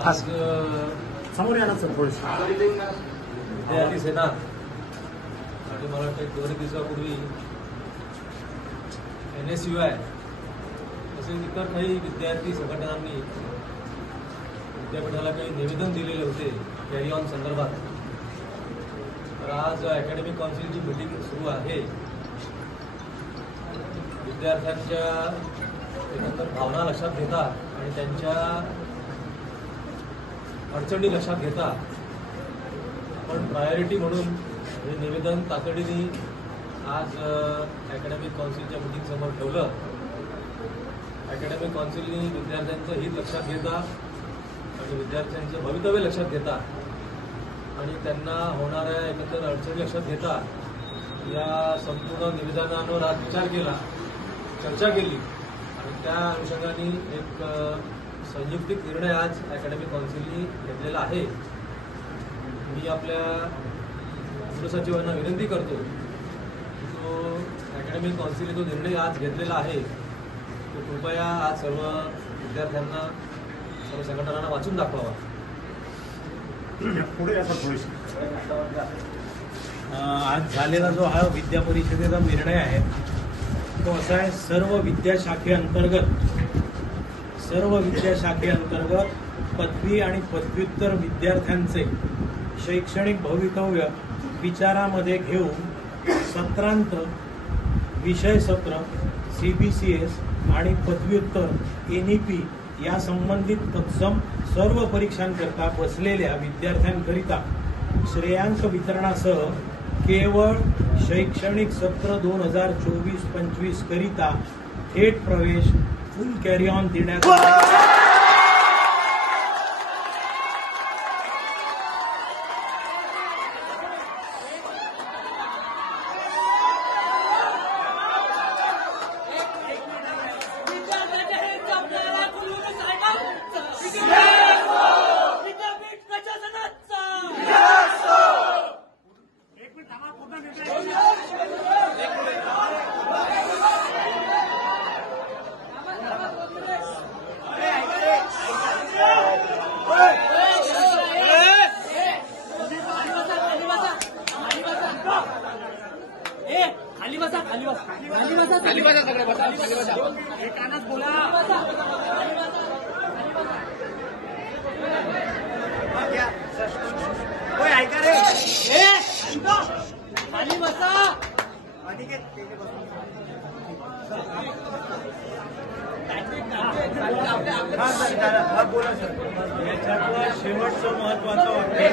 आज समोर या ना सर थोडीशी विद्यार्थी सेना आणि मला वाटतं 2 दिवसापूर्वी NSUI तसेच इतर काही विद्यार्थी संघटनांनी विद्यापीठाला काही निवेदन दिलेले होते कॅरी ऑन संदर्भात. तर आज अकॅडमिक काउन्सिलची मीटिंग सुरू आहे. विद्यार्थ्यांच्या एकंदर भावना लक्षात घेता आणि त्यांच्या अडचणी लक्षात घेता आपण प्रायोरिटी म्हणून हे निवेदन तातडीने आज अकॅडमिक काउन्सिलच्या मीटिंगसमोर ठेवलं. अकॅडमिक काउन्सिलने विद्यार्थ्यांचं हित लक्षात घेता आणि विद्यार्थ्यांचं भवितव्य लक्षात घेता आणि त्यांना होणाऱ्या एकंदर अडचणी लक्षात घेता या संपूर्ण निवेदनावर आज विचार केला, चर्चा केली आणि त्या अनुषंगाने एक संयुक्तिक निर्णय आज अकॅडमिक काउन्सिलने घेतलेला आहे. मी आपल्या गृहसचिवांना विनंती करतो की तो अकॅडमिक काउन्सिलने जो निर्णय आज घेतलेला आहे तो कृपया आज सर्व विद्यार्थ्यांना सर्व संघटनांना वाचून दाखवावा. पुढे या सर थोडीशी. आज झालेला जो हा विद्या परिषदेचा निर्णय आहे तो असा आहे, सर्व विद्याशाखेअंतर्गत पदवी आणि पदव्युत्तर विद्यार्थ्यांचे शैक्षणिक भवितव्य विचारामध्ये घेऊन सत्रांत, विषय सत्र, CBCS आणि पदव्युत्तर NEP या संबंधित तत्सम सर्व परीक्षांकरता बसलेल्या विद्यार्थ्यांकरिता श्रेयांक वितरणासह केवळ शैक्षणिक सत्र 2024-25 करिता थेट प्रवेश फुल कॅरी ऑन देण्यात आला. खाली बसा सगळे बसा. एकानच बोला. ऐका रे. खाली बसा. बोला सर. याच्यातलं शेवटचं महत्वाचं वाक्य,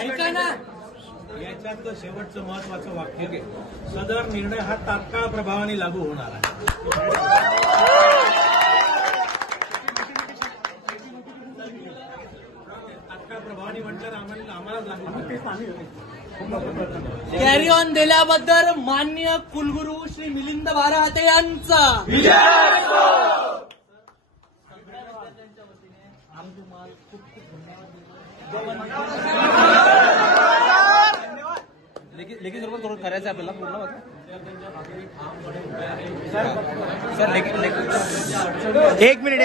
ऐका ना. याच्यातलं शेवटचं महत्वाचं वाक्य, सदर निर्णय हा तात्काळ प्रभावाने लागू होणार आहे. तात्काळ प्रभावाने म्हटलं आम्हालाच लागू. कॅरी ऑन दिल्याबद्दल माननीय कुलगुरू श्री मिलिंद बाराहाते यांचा लेखी स्वरूपात थोडं करायचं आपल्याला पूर्ण सर. एक मिनिट